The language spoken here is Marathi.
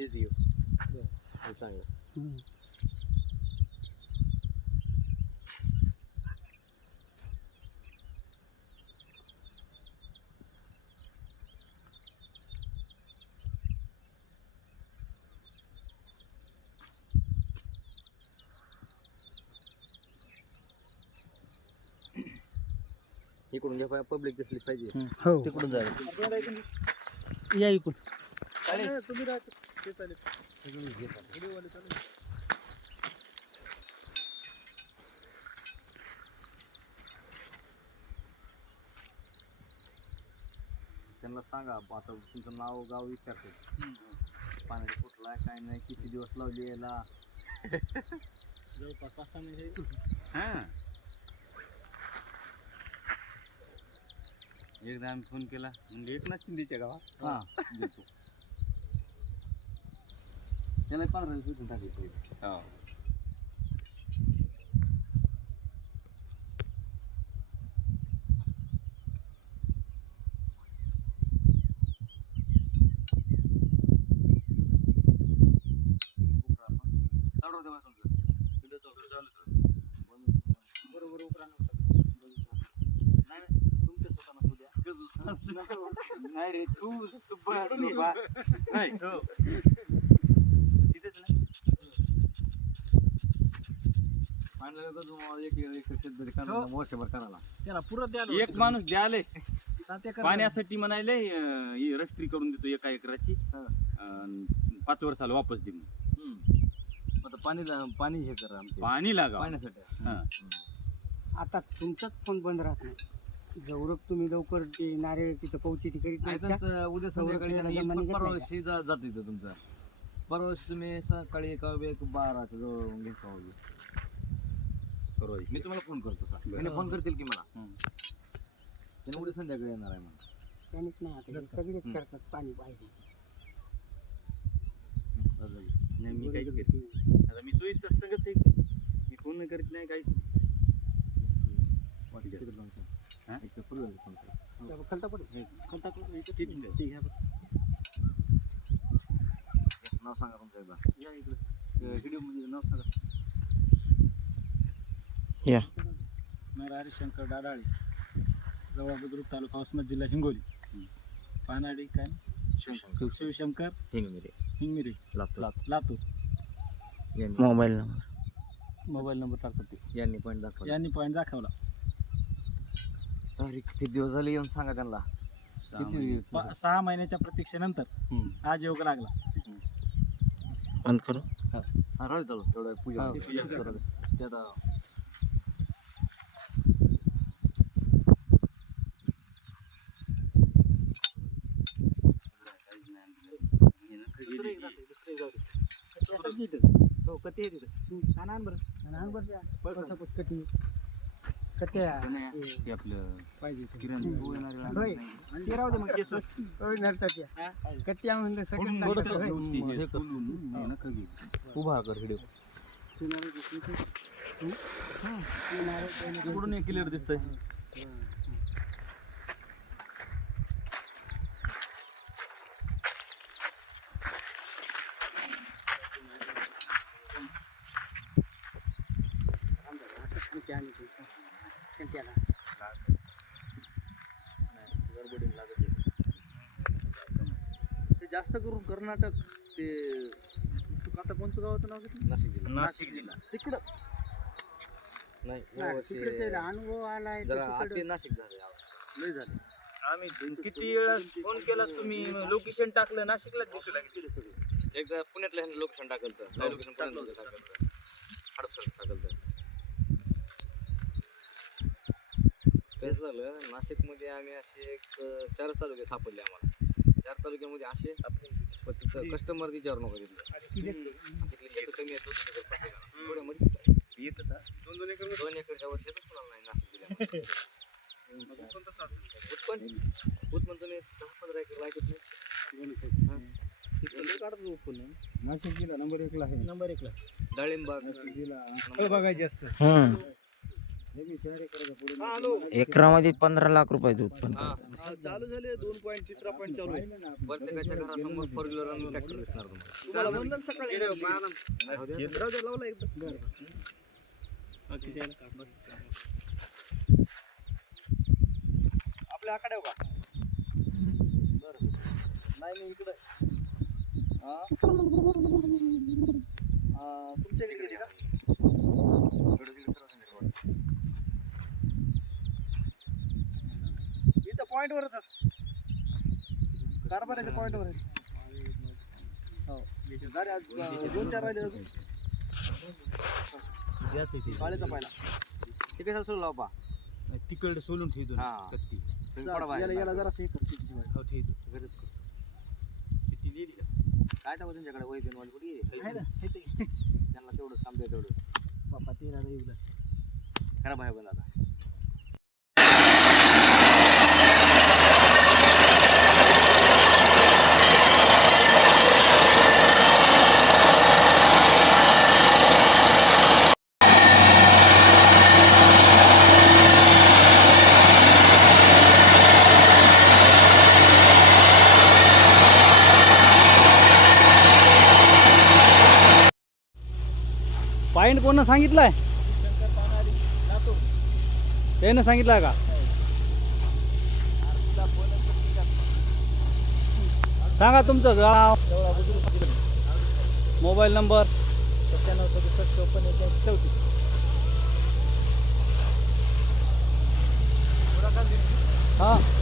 हे चांगलं. इकडून घ्या पब्लिक दिसली पाहिजे. हो. तिकडून जायचं या इकून त्यांना सांगा आता तुमचं नाव गाव विचारते. पाण्याचा कुठला काय नाही किती दिवस लावली यायला जवळपास पाच हा. एकदा आम्ही फोन केला. म्हणजे एकनाथ शिंदेच्या गावात. हा देतो. त्याला पंधरा दिवस इथून टाकायचं हो बरोबर उकरा नाही रे तू सुब्बा सुब्बा नाही हो तिथेच नाही पाण्याला तर तुम्हाला एक एक शेतकरी करायला वर्षभर करायला त्याला पुरं द्यायला एक माणूस द्याले पाण्यासाठी म्हणाले अं, ही रस्त्री करून देतो एका एकराची. हा. पाच वर्षाला वापस दे म्हणून. आता पाणी पाणी हे करा आमचे. पाणी लागा. पाण्यासाठी. हा. आता तुमचाच फोन बंद राहत नाही. जेवढं तुम्ही लवकर ते नारळ तिथं पोहोची ती करीत नाही का? त्यांचं उद्या संध्याकाळी त्याला येईल, जमानी पण घेत परवा नाही का? दिवशी जा- जात इथं तुमचा. परवा दिवशी तुम्ही सकाळी एका एक बाराच्या जवळ घेता परवा. मी तुम्हाला फोन करतो बरं. त्याने फोन करतील की मला. त्याने उद्या संध्याकाळी येणार आहे म्हणून त्यानेच नाही आता हे सगळेच करतात पाणी पाहिजे नाही मी काहीच करीत नाही. आता मी चोवीस तास सगळंच आहे मी फोन करीत नाही काहीच नाही. तिकडं जाऊन सांग. हा? एक तर खलता पडेल खलता ठीक आहे. ठीक आहे. नाव सांगा तुमचं एकदा या इकडं व्हिडिओमध्ये नाव सांगा नर हरिशंकर डाडाळे जवळ बुद्रुक तालुका उस्मत जिल्हा हिंगोली. पानाडी काय? Shivshankar. हिंगमिरी Latur. Mobile number. Mobile number टाकतो ते. यांनी पण दाखवलं. यांनी पॉईंट दाखवला. तारीख किती दिवस झाले येऊन सांगा त्यांना. सहा किती महिने. दिवस? प- सहा महिन्याच्या प्रतीक्षेनंतर. आज योग लागला. बंद करू. हा. राहू दे चालू तेवढं पूजा हा. पूजा करू दे. ते आता दुसरं एक जाते, दुसरं एक जाते. कट्टी असेल की इथं? हो कट्टी आहे तिथं आणा बरं. आणा बरं. कट्ट्या हे ते. आपलं पाहिजे राहू दे मग केस. म्हणलं सगळं. उभा कर व्हिडिओ ते नारळ घेतली तर. हं? हं. ते नारळ काही नाही. इकडून एक क्लिअर दिसतंय ते. जास्त करून कर्नाटक ते आता कोणचं गावाचं नाव घेतलं? नाशिक जिल्हा. नाशिक जिल्हा. तिकडं. नाही यावर्षी तिकडे ते अनुभव आलाय जरा नाशिक झाले. लय झाले. आम्ही किती वेळा फोन केला तुम्ही लोकेशन टाकलं नाशिकला दिसू लागले. एकदा पुण्यातल्या लोकेशन टाकलं तर हो, लोकेशन टाकलं टाकलं हडपसर टाकलं तेच झालं. नाशिकमध्ये आम्ही असे एक चार तालुके सापडले आम्हाला. चार तालुक्यामध्ये असे तिथं कस्टमर विचारू नका तिथलं कमी येतो येत दोन दोन एकर दोन एकरच्या वर शेतच कुणाला नाही नाशिक जिल्ह्यामध्ये उत्पन्न? उत्पन्न तुम्ही दहा पंधरा एकर लायकत नाही हा. नाशिक जिल्हा नंबर एकला आहे. नंबर एकला डाळिंबाग जिल्हा. बघायचे असतं. एकरामध्ये पंधरा लाख रुपयाचं उत्पन्न चालू झाले दोन पॉईंट तिसरा पॉईंट चालू. आहे प्रत्येकाच्या घरासमोर फोर व्हीलर आणि ट्रॅक्टर दिसणार तुम्हाला. तुम्हाला म्हणलं ना सकाळी राहू द्या, लावला एकदा. आपल्या आकडे का बरं. नाही नाही इकडं. हा, तुमच्या इकडे का इथं पॉईंट वरच कारभाराच्या पॉईंट वर आहे. हो दोन चार राहिले अजून. पाहिला ते कशाला सोडलं तिकडे सोलून ठेवतो हा. कत्ती. याला याला जरासं हे कर, किती वाजले. हो ठेवतो घरीच कर. किती दिली का काय टाकू त्यांच्याकडे वही पेन वाली कुठे आहे? आहे ना हे ते. त्यांना तेवढंच काम द्या तेवढं बापा ते राहिलं एवढं. खराब आहे पण आता पॉईंट कोण आहे त्यानं आहे का? सांगा तुमचं गाव. Mobile number. सत्त्याण्णव सदुसष्ट चौपन्न एक्याऐंशी चौतीस हां.